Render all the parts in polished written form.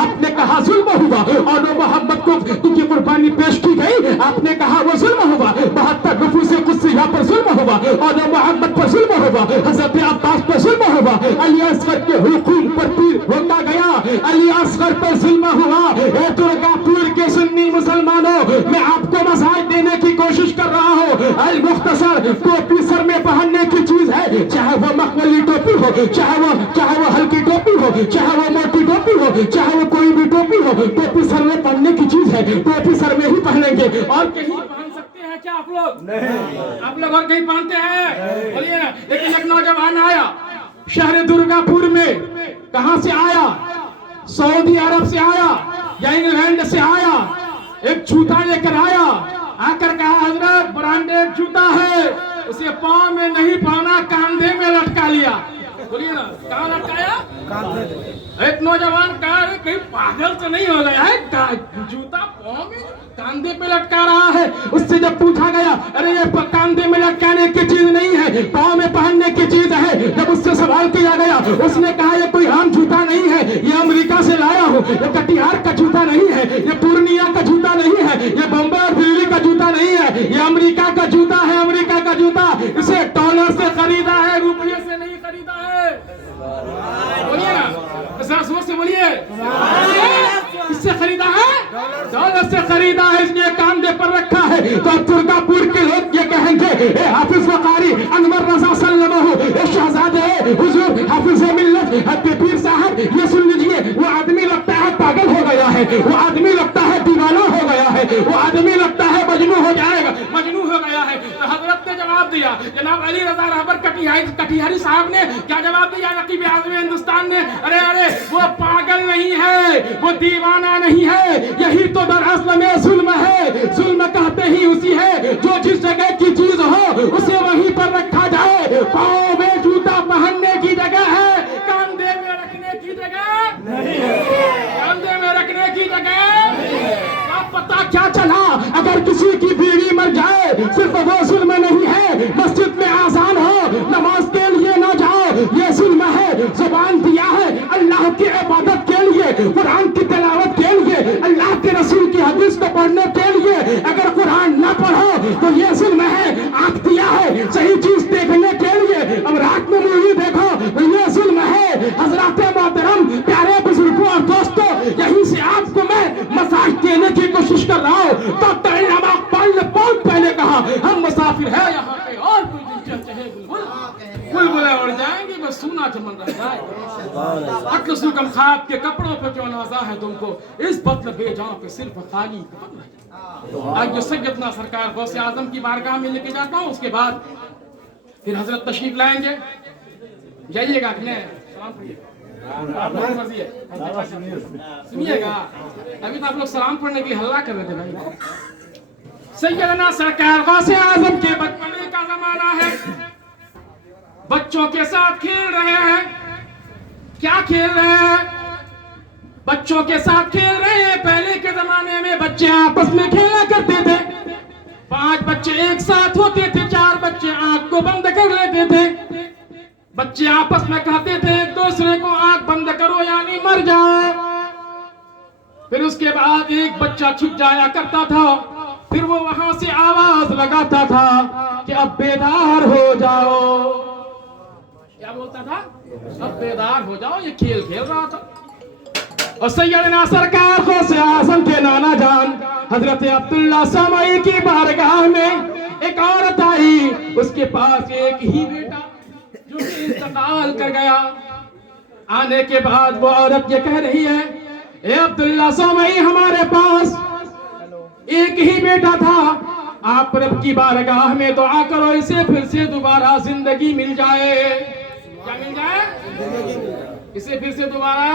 آپ نے کہا ظلم ہوا، اور وہ محمد کو کی قربانی پیش کی گئی، آپ نے کہا وہ ظلم ہوا، 72 نفوس قدسیہ پر ظلم ہوا، اور وہ محمد پر ظلم ہوا، حضرت عباس پر ظلم ہوا، علی اصغر کے حقوق پر تیر ہوتا گیا، علی اصغر پر ظلم ہوا۔ اے درگا پور کے سنی مسلمانوں، میں آپ کو مسائل دینے کی کوشش کر رہا ہوں۔ المختصر ٹوپی سر میں پہننے کی چیز ہے، چاہے وہ مخملی ٹوپی ہو، چاہے وہ ہلکی ٹوپی ہو، چاہے وہ موٹی ٹوپی ہو، چاہے وہ کوئی بھی ٹوپی ہو، ٹوپی سر میں پہننے کی چیز ہے، ٹوپی سر میں ہی پہنیں گے۔ اور کہیں پہن سکتے ہیں کیا آپ لوگ؟ نہیں، آپ لوگ اور کہیں پہنتے ہیں؟ بولیے نا۔ لیکن ایک نوجوان آیا شہر درگا پور میں، کہاں سے آیا؟ سعودی عرب سے آیا یا انگلینڈ سے آیا، ایک جوتا لے کر آیا، آ کر کہا حضرت برانڈیڈ جوتا ہے، اسے پاؤں میں نہیں پانا، کاندھے میں لٹکا لیا۔ بولیے نا، کہاں لٹکایا؟ ایک نوجوان کہا کہیں پاگل تو نہیں ہو گیا ہے، جوتا پاؤں میں کاندھے پہ لٹکا رہا ہے۔ اس سے جب پوچھا گیا، ارے یہ کاندھے میں لٹکانے کی چیز نہیں ہے، پاؤں میں پہننے کی چیز ہے، جب اس سے سوال کیا گیا، اس نے کہا یہ کوئی عام جوتا نہیں ہے، یہ امریکہ سے لایا ہوں، یہ کٹیہار کا جوتا نہیں ہے، یہ پورنیہ کا جوتا نہیں ہے، یہ بمبئی اور دلی کا جوتا نہیں ہے، یہ امریکہ کا جوتا ہے، امریکہ کا جوتا، اسے ڈالر سے خریدا ہے، روپیے سے نہیں خریدا ہے۔ بولیے نا، زور سے بولیے، اس سے خریدا ہے، ڈالر سے خریدا ہے، اس نے کاندھے پر رکھا ہے۔ تو اب درگا پور کے لوگ یہ کہیں گے، اے حافظ و قاری انور رضا سلمہ، اے شہزادے حضور حافظ ملت پیر صاحب، یہ سن لیجئے، وہ آدمی لگتا ہے پاگل ہو گیا ہے، وہ آدمی لگتا ہے دیوانہ ہو گیا ہے، وہ آدمی لگتا ہے مجنون ہو جائے گا، مجنون ہو گیا ہے۔ تو حضرت نے جواب دیا، جناب علی رضا رہبر کٹیہاری صاحب نے کیا جواب دیا؟ نقیب اعظم ہندوستان نے، ارے وہ پاگل نہیں ہے، وہ دیوانہ نہیں ہے، یہی تو دراصل میں ظلم ہے۔ ظلم کہتے ہی اسی ہے جو جس جگہ کی چیز ہو اسے وہیں پر رکھا جائے۔ پاؤں میں جوتا پہننے کی جگہ ہے، کاندھے میں رکھنے کی جگہ نہیں ہے، کاندھے میں رکھنے کی جگہ نہیں ہے۔ اب پتہ کیا چلا، اگر کسی کی بیوی مر جائے صرف وہ ظلم نہیں ہے، مسجد میں آذان ہو نماز کے لیے نہ جاؤ، یہ ظلم ہے۔ زبان دیا ہے اللہ کی عبادت کے لیے، قرآن کی تلاوت کے لیے، اللہ کے رسول کی حدیث کو پڑھنے کے لیے، اگر قرآن نہ پڑھو تو یہ ظلم ہے۔ آنکھ دیا ہے صحیح چیز دیکھنے کے لیے، اب رات میں مووی دیکھو تو یہ ظلم ہے۔ حضرات محترم، پیارے بزرگوں اور دوستوں، یہیں سے آپ کو میں مساج دینے کی کوشش کر رہا ہوں۔ ڈاکٹر علامہ اقبال نے بہت پہلے کہا، ہم مسافر ہیں یہاں پہ اور کوئی دلچسپ ہے، بلبلیں اڑ جائیں گی بس سونا چمن رہ جائے۔ اطلسو کم خواب کے کپڑوں پہ کیوں نازا ہے تم کو، اس بطن بے جان پہ صرف خالی کفن رہ جائے۔ آج سیدنا سرکار غوث اعظم کی بارگاہ میں لے کے جاتا ہوں، اس کے بعد پھر حضرت تشریف لائیں گے، جائیے گا کہ نہیں؟ سلام پڑھیے گا، سنیے گا، ابھی تو آپ لوگ سلام پڑھنے کے لیے ہلہ کر رہے تھے بھائی۔ سیدنا سرکار غوث اعظم کے بچپنے کا زمانہ ہے، بچوں کے ساتھ کھیل رہے ہیں۔ کیا کھیل رہے ہیں؟ بچوں کے ساتھ کھیل رہے ہیں۔ پہلے کے زمانے میں بچے آپس میں کھیلا کرتے تھے، 5 بچے ایک ساتھ ہوتے تھے، 4 بچے آنکھ کو بند کر لیتے تھے۔ بچے آپس میں کہتے تھے ایک دوسرے کو آنکھ بند کرو یعنی مر جاؤ۔ پھر اس کے بعد ایک بچہ چھپ جایا کرتا تھا، پھر وہ وہاں سے آواز لگاتا تھا کہ اب بیدار ہو جاؤ۔ کیا بولتا تھا؟ اب بیدار ہو جاؤ، یہ کھیل کھیل رہا تھا۔ اور سیدنا سرکار غوث اعظم کے نانا جان حضرت عبداللہ سامعی کی بارگاہ میں ایک عورت آئی، اس کے پاس ایک ہی بیٹا جو کہ انتقال کر گیا۔ آنے کے بعد وہ عورت یہ کہہ رہی ہے، اے عبداللہ سامعی، ہمارے پاس ایک ہی بیٹا تھا، آپ رب کی بارگاہ میں دعا کرو اسے پھر سے دوبارہ زندگی مل جائے۔ کیا مل جائے؟ اسے پھر سے دوبارہ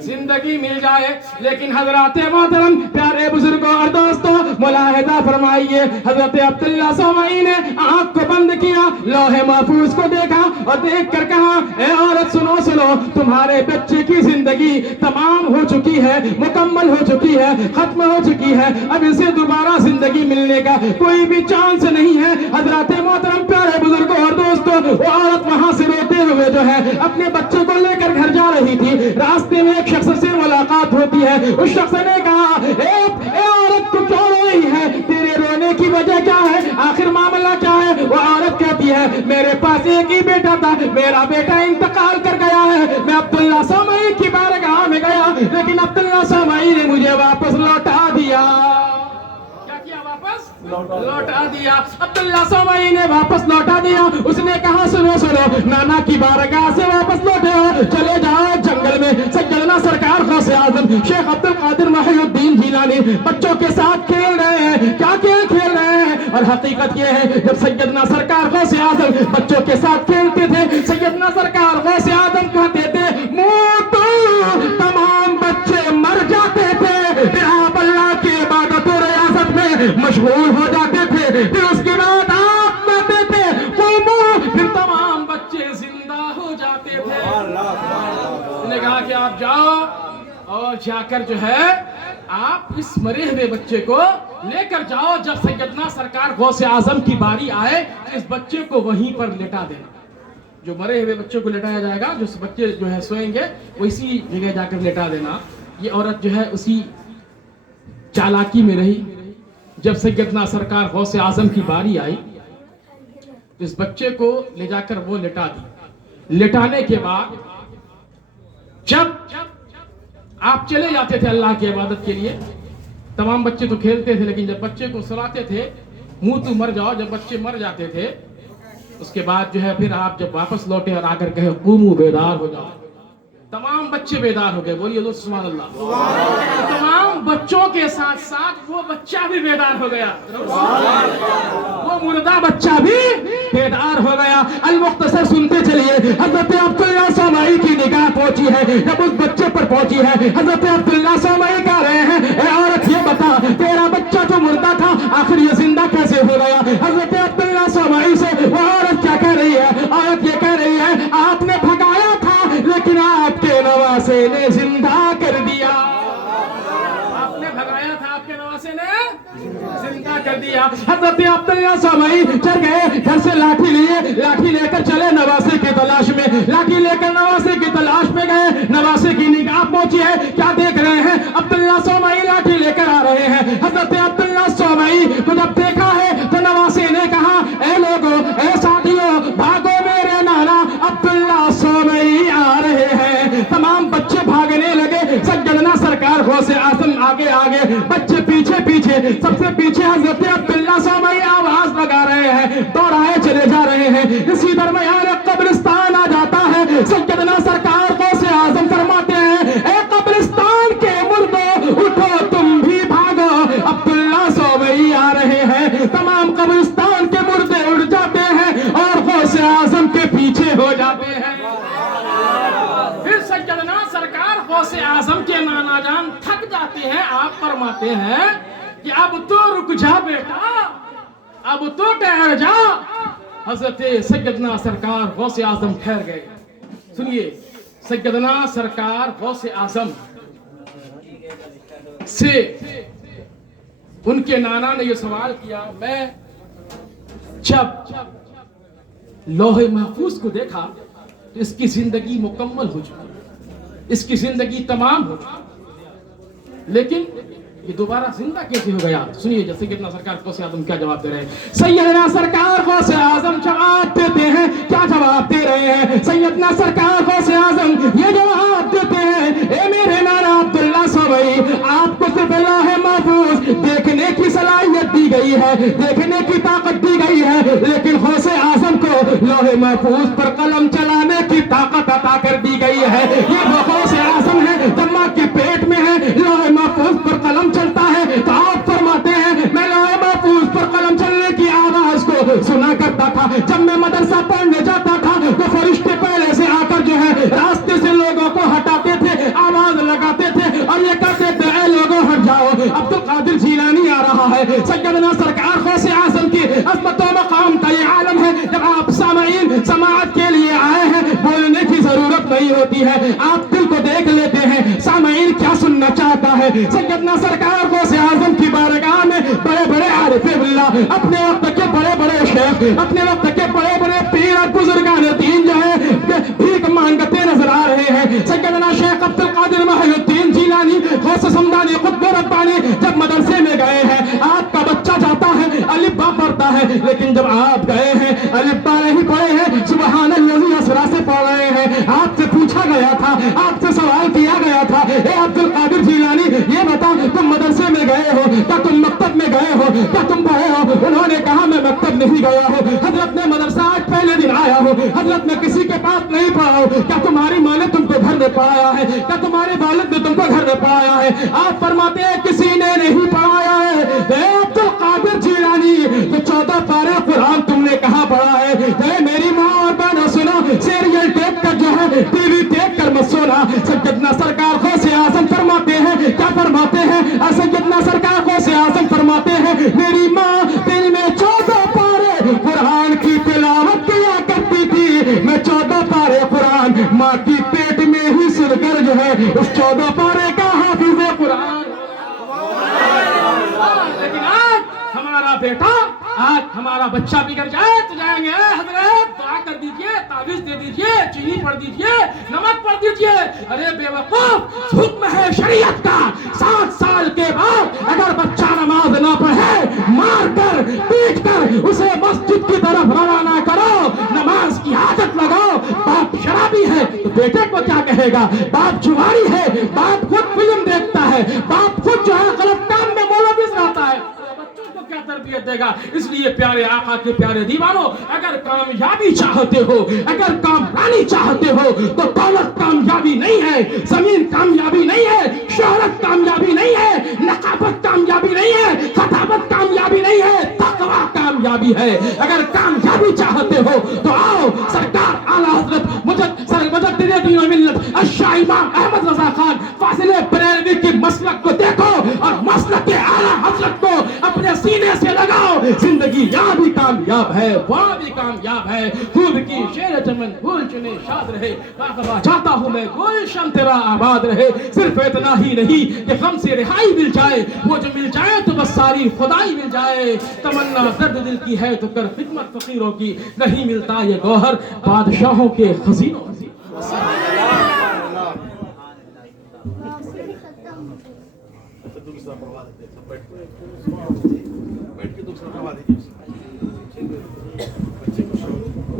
زندگی مل جائے۔ لیکن حضرات محترم، پیارے بزرگوں اور دوستوں، ملاحظہ فرمائیے، حضرت عبداللہ سامعی نے آنکھ کو بند کیا، لوح محفوظ کو دیکھا اور دیکھ کر کہا، اے عورت سنو سنو، تمہارے بچے کی زندگی تمام ہو چکی ہے، مکمل ہو چکی ہے، ختم ہو چکی ہے، اب اسے دوبارہ زندگی ملنے کا کوئی بھی چانس نہیں ہے۔ حضرات محترم، پیارے بزرگوں اور دوستوں، وہ عورت وہاں سے روتے ہوئے جو ہے اپنے بچے کو لے کر گھر جا رہی تھی، راستے میں ایک شخص سے ملاقات اس شخص نے کہا اے عورت تو کیوں رو رہی ہے؟ تیرے رونے کی وجہ کیا ہے؟ آخر معاملہ کیا ہے؟ وہ عورت کہتی ہے میرے پاس ایک ہی بیٹا تھا، میرا بیٹا انتقال کر گیا ہے، میں عبداللہ سامعی کی بارگاہ میں گیا لیکن عبداللہ سامعی نے مجھے واپس لوٹا دیا۔ کیا کیا؟ واپس لوٹا دیا۔ عبداللہ سامعی نے واپس لوٹا دیا۔ اس نے کہا سنو نانا کی بارگاہ سے واپس لوٹے ہو، چلے جاؤ جنگل میں۔ سیدنا سرکار غوث اعظم شیخ عبد القادر محی الدین جیلانی بچوں کے ساتھ کھیل رہے ہیں۔ کیا کھیل رہے ہیں؟ اور حقیقت یہ ہے جب سیدنا سرکار غوث اعظم بچوں کے ساتھ کھیلتے تھے، سیدنا سرکار غوث اعظم کہتے تھے موتو، تمام بچے مر جاتے تھے، پھر آپ اللہ کی عبادت و ریاضت میں مشغول ہو جاتے تھے، پھر اس کے بعد آپ کہتے تھے قومو، پھر تمام بچے زندہ ہو جاتے تھے۔ انہوں نے کہا کہ آپ جاؤ اور جا کر جو ہے آپ اس مرے ہوئے بچے کو لے کر جاؤ، جب سیدنا سرکار غوث اعظم کی باری آئے تو اس بچے کو وہیں پر لٹا دینا۔ جو مرے ہوئے بچے کو لٹایا جائے گا، جو بچے جو ہے سوئیں گے وہ اسی جگہ جا کر لٹا دینا۔ یہ عورت جو ہے اسی چالاکی میں رہی۔ جب سیدنا سرکار غوث اعظم کی باری آئی تو اس بچے کو لے جا کر وہ لٹا دی۔ لٹانے کے بعد جب آپ چلے جاتے تھے اللہ کی عبادت کے لیے، تمام بچے تو کھیلتے تھے لیکن جب بچے کو سلاتے تھے منہ تو مر جاؤ، جب بچے مر جاتے تھے اس کے بعد جو ہے پھر آپ جب واپس لوٹے اور آ کر کہے قومو، بیدار ہو جاؤ، تمام بچے بیدار ہو گئے۔ بولیے سبحان اللہ۔ تمام بچوں کے ساتھ ساتھ وہ بچہ بھی بیدار ہو گیا، وہ مردہ بچہ بھی بیدار ہو گیا۔ المختصر سنتے چلیے، حضرت عبداللہ سامعی کی نگاہ پہنچی ہے، جب اس بچے پر پہنچی ہے حضرت عبداللہ سامعی کہہ رہے ہیں اے عورت یہ بتا، تیرا بچہ جو مردہ تھا آخر یہ زندہ کیسے ہو گیا؟ حضرت عبداللہ سامعی سے وہ عورت کیا کہہ رہی ہے؟ عورت یہ کہہ رہی ہے آپ نے بھگایا تھا لیکن آپ کے نواسے نے زندہ کر دیا۔ آپ نے بھگایا تھا، آپ کے نواسے نے زندہ کر دیا۔ حضرت عبداللہ سامعی چل گئے، گھر سے لاٹھی لے کر چلے نواسے کی تلاش میں، لاٹھی لے کر نواسے کی تلاش میں گئے۔ نواسے کی نگاہ پہنچی ہے، کیا دیکھ رہے ہیں؟ عبداللہ سامعی لاٹھی لے کر آ رہے ہیں۔ حضرت عبداللہ سامعی کو جب دیکھا ہے تو نواسے نے کہا اے لوگو، اے ساتھیو، بھاگو، میرے نانا عبداللہ سامعی آ رہے ہیں۔ تمام بچے بھاگنے لگے، سیدنا سرکار غوث اعظم آگے بچے پیچھے، سب سے پیچھے حضرت عبداللہ سامعی آواز لگا رہے ہیں، دوڑائے چلے جا رہے ہیں۔ اسی درمیان قبرستان آ جاتا ہے، سیدنا سرکار غوث اعظم فرماتے ہیں اے قبرستان کے مردو، اٹھو تم بھی بھاگو، عبداللہ سامعی آ رہے ہیں۔ تمام قبرستان کے مردے اڑ جاتے ہیں اور غوث اعظم کے پیچھے ہو جاتے ہیں۔ پھر سیدنا سرکار غوث اعظم کے نانا جان تھک جاتے ہیں، آپ فرماتے ہیں کہ اب تو رک جا بیٹا، اب تو ٹھہر جا۔ حضرت سیدنا سرکار غوث اعظم ٹھہر گئے۔ سنیے، سیدنا سرکار غوث اعظم سے ان کے نانا نے یہ سوال کیا، میں جب لوح محفوظ کو دیکھا تو اس کی زندگی مکمل ہو چکی، اس کی زندگی تمام ہو چکی، لیکن یہ دوبارہ زندہ کیسے ہو گیا؟ سنیے جیسے سیدنا سرکار غوث اعظم کیا جواب دے رہے ہیں۔ سیدنا سرکار غوث اعظم جواب دیتے ہیں، کیا جواب دے رہے ہیں؟ سیدنا سرکار غوث اعظم یہ جواب دیتے ہیں اے میرے نانا عبداللہ سامعی، آپ کو صرف لوح محفوظ دیکھنے کی صلاحیت دی گئی ہے، دیکھنے کی طاقت دی گئی ہے، لیکن غوث اعظم کو لوح محفوظ پر قلم چلانے کی طاقت عطا کر دی گئی ہے۔ یہ وہ غوث اعظم ہے جب ماں کے پیٹ میں ہے، لوح محفوظ پر قلم چلتا ہے تو آپ فرماتے ہیں میں لوح محفوظ پر قلم چلنے کی آواز کو سنا کرتا تھا۔ جب میں مدرسہ پڑھنے جاتا تھا تو فرشتے پہلے سے آ کر جو ہے راستے سے لوگوں کو ہٹاتے تھے، آواز لگاتے تھے اور یہ کہتے تھے اے لوگوں ہٹ جاؤ، عبد القادر جیلانی آ رہا ہے۔ سیدنا سرکار غوث اعظم کی عظمت و مقام کا یہ عالم ہے، جب آپ سامعین سماعت کے لیے آئے ہیں بولنے کی ضرورت نہیں ہوتی ہے، آپ دل کو دیکھ لیتے ہیں سامعین کیا سننا چاہتا ہے۔ سیدنا سرکار غوث اعظم کی بارگاہ میں بڑے بڑے عارف باللہ، اپنے وقت کے بڑے بڑے شیخ، اپنے وقت کے بڑے بڑے پیر اور بزرگان دین جو ہے بھیک مانگتے نظر آ رہے ہیں۔ سیدنا شیخ عبد القادر محی الدین جیلانی غوث سمدانی قطب ربانی جب مدرسے میں گئے ہیں آپ کا بچہ جاتا ہے الف با پڑھتا ہے، لیکن جب آپ گئے ہیں الف با نہیں پڑھے ہیں سبحان الذی اسرا سے پڑھ رہے ہیں۔ آپ سے پوچھا گیا تھا، آپ سے سوال کیا گیا تھا، اے عبد القادر جیلانی یہ بتا تم مدرسے میں گئے ہو کیا تم مکتب میں گئے ہو کیا تم پڑھے ہو؟ انہوں نے کہا میں مکتب نہیں گیا ہوں حضرت، میں مدرسہ آج پہلے دن آیا ہوں حضرت، میں کسی کے پاس نہیں پڑھا ہوں۔ کیا تمہاری ماں نے تم کو گھر میں پڑھایا ہے؟ کیا تمہارے والد نے تم کو گھر میں پڑھایا ہے؟ آپ فرماتے ہیں کسی نے نہیں پڑھایا ہے۔ اے عبد القادر جیلانی تو 14 پارے قرآن تم نے کہاں پڑھا ہے؟ اے میری ماں اور بہنوں سنا، سیریل دیکھ کر جو ہے ٹی وی دیکھ کر مت سونا۔ سیدنا سرکار غوث اعظم فرماتے ہیں، کیا فرماتے ہیں؟ سیدنا سرکار غوث اعظم فرماتے ہیں میری ماں دن میں 14 پارے قرآن کی تلاوت کیا کرتی تھی، میں 14 پارے قرآن ماں کی پیٹ میں ہی سن کر جو ہے اس 14 پارے کا حافظ قرآن۔ لیکن آج ہمارا بیٹا، آج ہمارا بچہ بگڑ جائے تو جائیں گے حضرت دعا کر دیجئے، تعویذ دے دیجئے، چینی پڑھ دیجئے، نمک پڑھ دیجئے۔ ارے بے وقوف، حکم ہے شریعت کا 7 سال کے بعد اگر بچہ نماز نہ پڑھے مار کر پیٹ کر اسے مسجد کی طرف روانہ کرو، نماز کی عادت لگاؤ۔ باپ شرابی ہے تو بیٹے کو کیا کہے گا؟ باپ جواری ہے، باپ خود فلم دیکھتا ہے، باپ خود جو ہے غلط کام میں ملوث رہتا ہے، بچوں کو کیا تربیت دے گا؟ اس لیے پیارے آقا کے پیارے دیوانوں، اگر کامیابی چاہتے ہو، اگر کامرانی چاہتے ہو تو دولت کامیابی نہیں ہے، زمین کامیابی نہیں ہے، شہرت کامیابی نہیں ہے، نقابت کامیابی نہیں ہے، خطابت کامیابی نہیں ہے، تقویٰ کامیابی ہے۔ اگر کامیابی چاہتے ہو تو آؤ سرکار اعلیٰ حضرت مجدد دین و ملت الشاہ امام احمد رضا خان فاضل بریلوی کی مسلک کو دیکھو اور مسلک اعلیٰ حضرت کو اپنے سینے سے لگاؤ۔ زندگی یہاں بھی کامیاب ہے، وہاں بھی کامیاب ہے۔ خوب کی شیر چمن پھول چنے شاد رہے، باغباں جاتا ہوں میں گلشن تیرا آباد رہے۔ صرف اتنا ہی نہیں کہ غم سے رہائی مل جائے، وہ جو مل جائے تو بس ساری خدائی مل جائے۔ تمنا درد دل کی ہے تو کر خدمت فقیروں کی، نہیں ملتا یہ گوہر بادشاہوں کے خزینوں سے۔ دوسرا پڑھوا دیتے ہیں، بیٹھ کے دوسرا پڑھوا دیجیے۔